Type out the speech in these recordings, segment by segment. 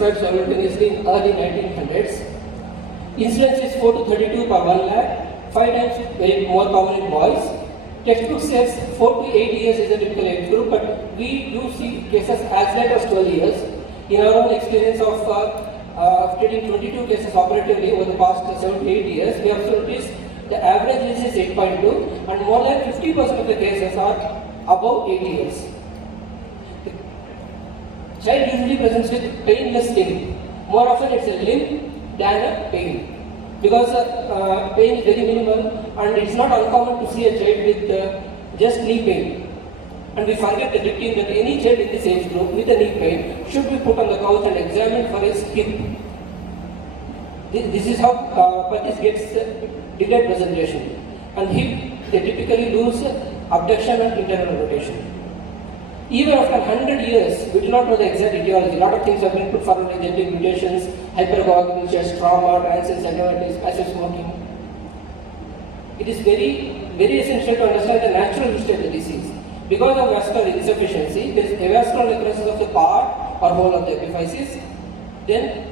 described simultaneously in early 1900s. Incidence is 4 to 32 per 1 lakh, 5 times very more common in boys. Textbook says 4 to 8 years is a typical age group, but we do see cases as late as 12 years. In our own experience of treating 22 cases operatively over the past 7 to 8 years, we have noticed the average age is 8.2 and more than 50% of the cases are above 8 years. The child usually presents with painless limb. More often it's a limb than a pain. Because pain is very minimal and it's not uncommon to see a child with just knee pain. And we forget the victim that any child in this age group with a knee pain should be put on the couch and examined for his hip. This is how Patis gets delayed presentation. And hip, they typically lose abduction and internal rotation. Even after 100 years, we do not know the exact etiology. A lot of things have been put forward like genetic mutations, hypergoggle, chest trauma, transient cellulitis, passive smoking. It is very essential to understand the natural history of the disease. Because of vascular insufficiency, there is avascular necrosis of the part or whole of the epiphysis, then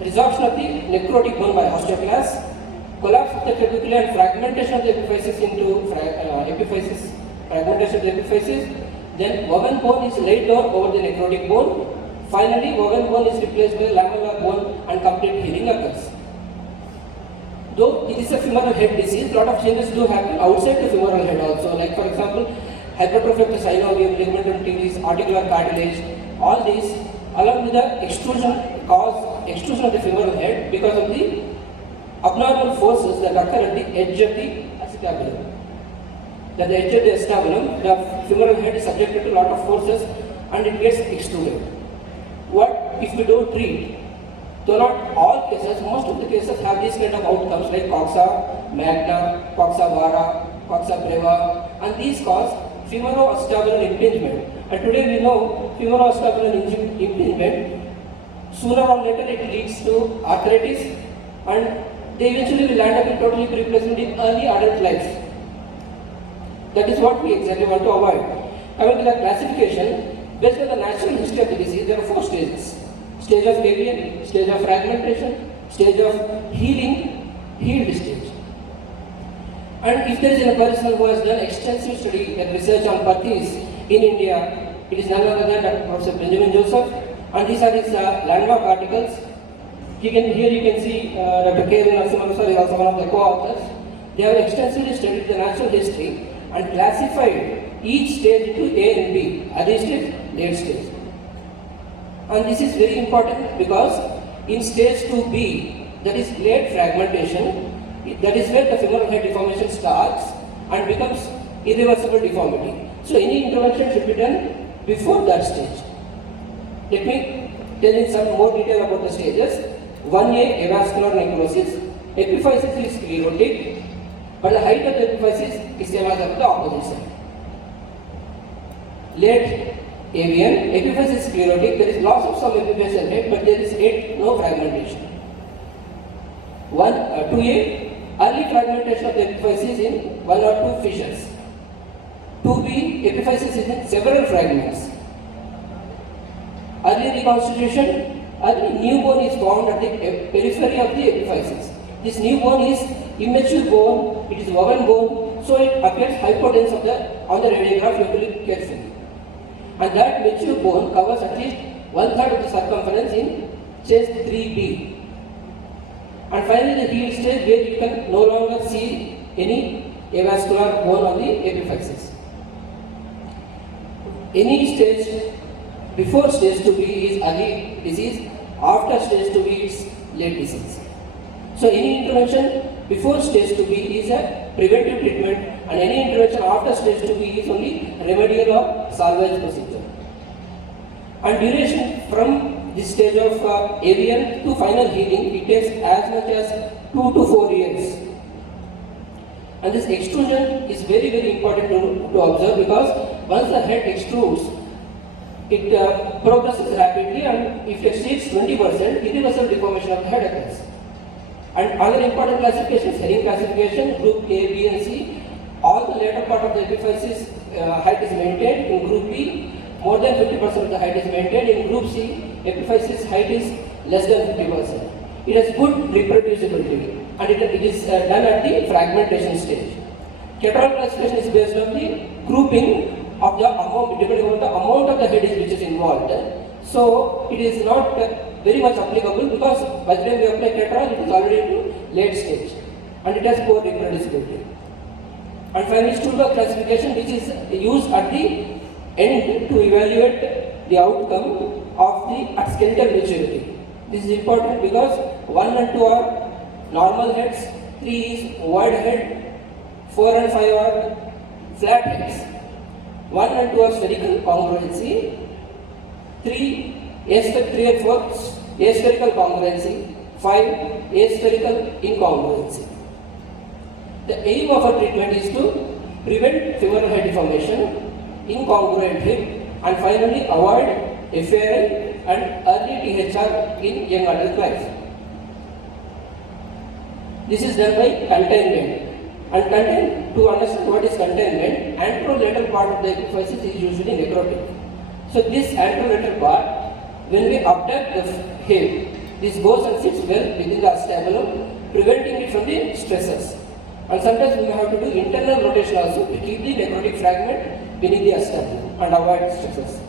resorption of the necrotic bone by osteoclast, collapse of the trabecula and fragmentation of the epiphysis into fragmentation of the epiphysis, then woven bone is laid down over the necrotic bone. Finally, woven bone is replaced by lamellar bone and complete healing occurs. Though it is a femoral head disease, a lot of changes do happen outside the femoral head also. Like for example, hypertrophy of the synovium, ligamentum teres, articular cartilage, all these along with the extrusion of the femoral head because of the abnormal forces that occur at the edge of the acetabulum. At the edge of the acetabulum, the femoral head is subjected to a lot of forces and it gets extruded. What if we don't treat? Though not all cases, most of the cases have these kind of outcomes like coxa magna, coxa vara, coxa breva, and these cause femoroacetabular impingement. And today we know femoroacetabular impingement, sooner or later it leads to arthritis and they eventually will land up in totally replacement in early adult life. That is what we exactly want to avoid. Coming to the classification, based on the natural history of the disease, there are 4 stages. Stage of avian, stage of fragmentation, stage of healing, healed stage. And if there is a person who has done extensive study and research on Patis in India, it is none other than Dr. Professor Benjamin Joseph, and these are his landmark articles. Here you can see Dr. K. Narasimhan is also one of the co-authors. They have extensively studied the natural history and classified each stage into A and B, early stage, late stage. And this is very important because in stage 2B, that is late fragmentation, that is where the femoral head deformation starts and becomes irreversible deformity. So any intervention should be done before that stage. Let me tell you some more detail about the stages. 1A, avascular necrosis. Epiphysis is sclerotic, but the height of the epiphysis is same as the opposite side. Late avian, epiphysis sclerotic, there is loss of some epiphyseal head, but there is no fragmentation. 2A, early fragmentation of the epiphysis in 1 or 2 fissures. 2B, epiphysis is in several fragments. Early reconstitution, early new bone is found at the periphery of the epiphysis. This new bone is immature bone, it is woven bone, so it appears hypodense on the radiograph. You have to look carefully. And that mature bone covers at least 1/3 of the circumference in chest 3B. And finally the healed stage where you can no longer see any avascular bone on the epiphysis. Any stage before stage 2B is early disease, after stage 2B is late disease. So any intervention before stage 2B is a preventive treatment and any intervention after stage 2B is only remedial or salvage procedure. And duration from this stage of avian to final healing, it takes as much as 2 to 4 years. And this extrusion is very, very important to observe because once the head extrudes, it progresses rapidly and if it exceeds 20%, irreversible deformation of the head occurs. And other important classifications, Herring classification, group A, B and C, all the later part of the epiphysis height is maintained. In group B, more than 50% of the height is maintained. In group C, epiphysis height is less than 50%. It has good reproducibility and it is done at the fragmentation stage. Catarrhal classification is based on the grouping of the amount, depending on the amount of the head which is involved. So it is not very much applicable because by the time we apply catarrhal, it is already into late stage and it has poor reproducibility. And finally, Stulberg classification, which is used at the end to evaluate the outcome of the at skeletal maturity. This is important because 1 and 2 are normal heads, 3 is wide head, 4 and 5 are flat heads. 1 and 2 are spherical congruency, 3 and 4 aspherical congruency, 5 aspherical incongruency. The aim of our treatment is to prevent femoral head deformation, incongruent hip, and finally avoid FAI and early THR in young adult life. This is done by containment. And to understand what is containment, anterolateral part of the epiphysis is usually necrotic. So this anterolateral part, when we abduct the hip, this goes and sits well within the acetabulum, preventing it from the stresses. And sometimes we may have to do internal rotation also to keep the necrotic fragment beneath the acetabulum and avoid stresses.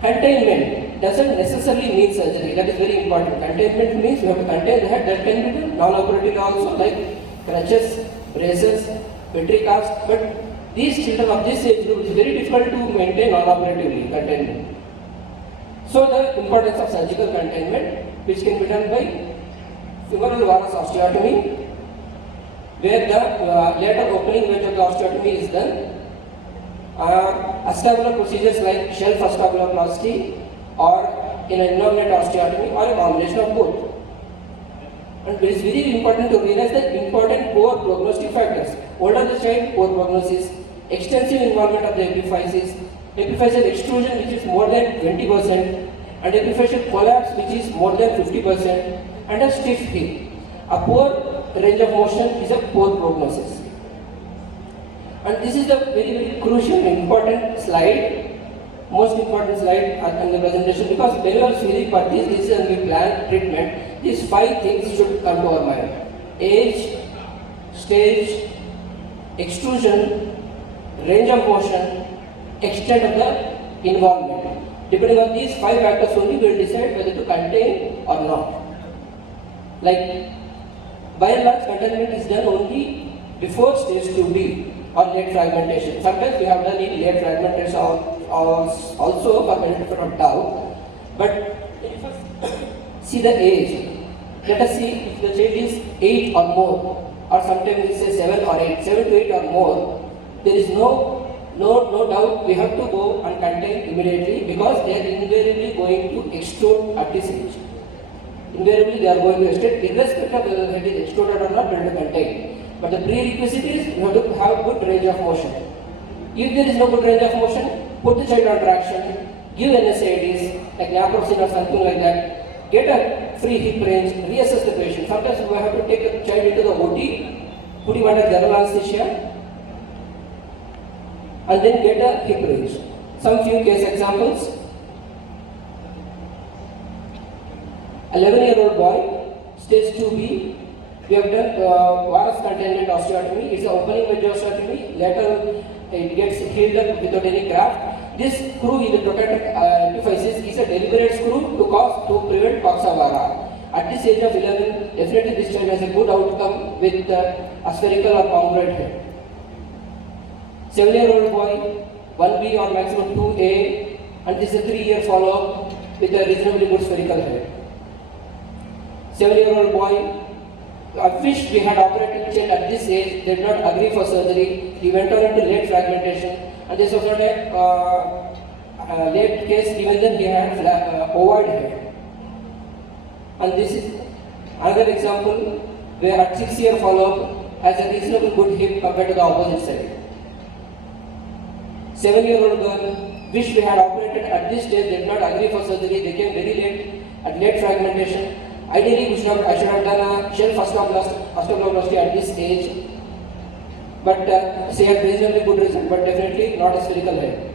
Containment doesn't necessarily mean surgery. That is very important. Containment means we have to contain the head. That can be done non-operatively also, like crutches, braces, petri cast. But these children of this age group is very difficult to maintain non-operatively containment. So the importance of surgical containment, which can be done by femoral varus osteotomy, where the later opening wedge of the osteotomy is done. Acetabular procedures like shelf acetabuloplasty or in an innominate osteotomy or a combination of both. And it is very important to realize that important poor prognostic factors. Older the child, poor prognosis, extensive involvement of the epiphysis, epiphyseal extrusion which is more than 20%, and epiphyseal collapse which is more than 50%, and a stiff hip. A poor range of motion is a poor prognosis. And this is the very crucial and important slide, most important slide in the presentation, because when you are seeing for this disease and we plan treatment, these 5 things should come to our mind. Age, stage, extrusion, range of motion, extent of the involvement. Depending on these 5 factors only, we will decide whether to contain or not. Like, by and large, containment is done only before stage 2B or late fragmentation. Sometimes we have done in late fragmentation also for benefit of doubt. But see the age. Let us see if the child is 8 or more, or sometimes we say 7 or 8, 7 to 8 or more. There is no doubt we have to go and contain immediately because they are invariably going to extrude at this age. Invariably they are going to extrude, irrespective of whether the head is extruded or not, we have to contain. But the prerequisite is you have to have good range of motion. If there is no good range of motion, put the child on traction, give NSAIDs like naproxen or something like that, get a free hip range, reassess the patient. Sometimes we have to take the child into the OT, put him under general anesthesia, and then get a hip range. Some few case examples. 11-year-old boy, stage 2B, we have done varus containment osteotomy. It's an opening wedge osteotomy. Later it gets healed up without any graft. This screw in the trochanteric epiphysis is a deliberate screw to prevent coxa vara. At this age of 11, definitely this child has a good outcome with a spherical or congruent head. 7-year-old boy, 1B or maximum 2A, and this is a 3-year follow-up with a reasonably good spherical head. 7-year-old boy, a fish we had operated child at this age, did not agree for surgery. He went on into late fragmentation, and this was not a late case. Even then, he had ovoid head. And this is another example where at 6-year follow-up has a reasonably good hip compared to the opposite side. 7-year-old girl, which we had operated at this stage, did not agree for surgery. They came very late at late fragmentation. Ideally, I should have done a shelf acetabuloplasty at this stage, but she had reasonably good result, but definitely not a spherical head.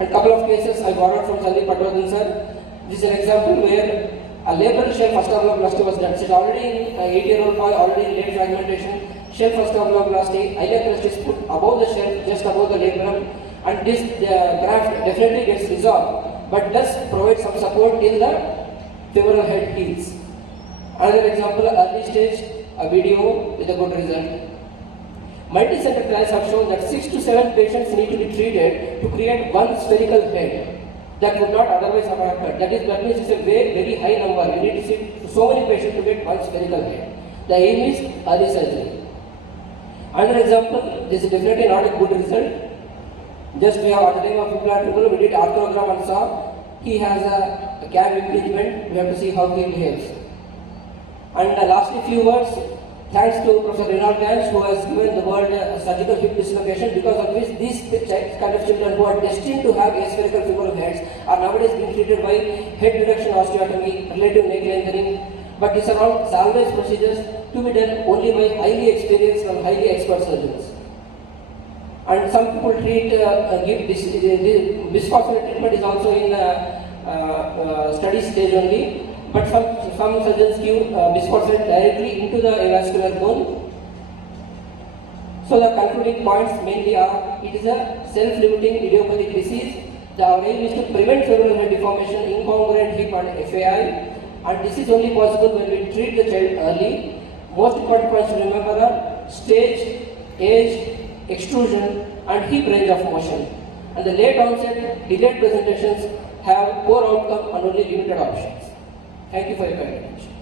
And couple of cases I borrowed from Sandeep Patwardhan sir. This is an example where A labral shelf first oblongoplasty was done. So it's already in 8-year-old boy, already in late fragmentation. Shelf first oblongoplasty, iliac crest is put above the shelf, just above the labrum, and this graft definitely gets resolved, but does provide some support till the femoral head heals. Another example, early stage, a video with a good result. Multi-center trials have shown that 6 to 7 patients need to be treated to create one spherical head that would not otherwise have happened. That means it's a very high number. You need to see so many patients to get one spherical head. The aim is early surgery. Another example, this is definitely not a good result. Just we have at the time of implant removal, we did arthrogram and saw he has a calf impingement. We have to see how he behaves. And lastly, few words. Thanks to Professor Reynald Gans, who has given the world a surgical hip dislocation, because of which these kind of children who are destined to have aspherical femoral heads are nowadays being treated by head reduction osteotomy, relative neck lengthening. But these are all salvage procedures to be done only by highly experienced and highly expert surgeons. And some people give this bisphosphonate treatment is also in study stage only. But some surgeons give bisphosphonate directly into the avascular bone. So the concluding points mainly are: it is a self-limiting idiopathic disease. The aim is to prevent femoral head deformation, incongruent hip and FAI, and this is only possible when we treat the child early. Most important points to remember are stage, age, extrusion, and hip range of motion. And the late onset, delayed presentations have poor outcome and only limited options. Thank you for your kind attention.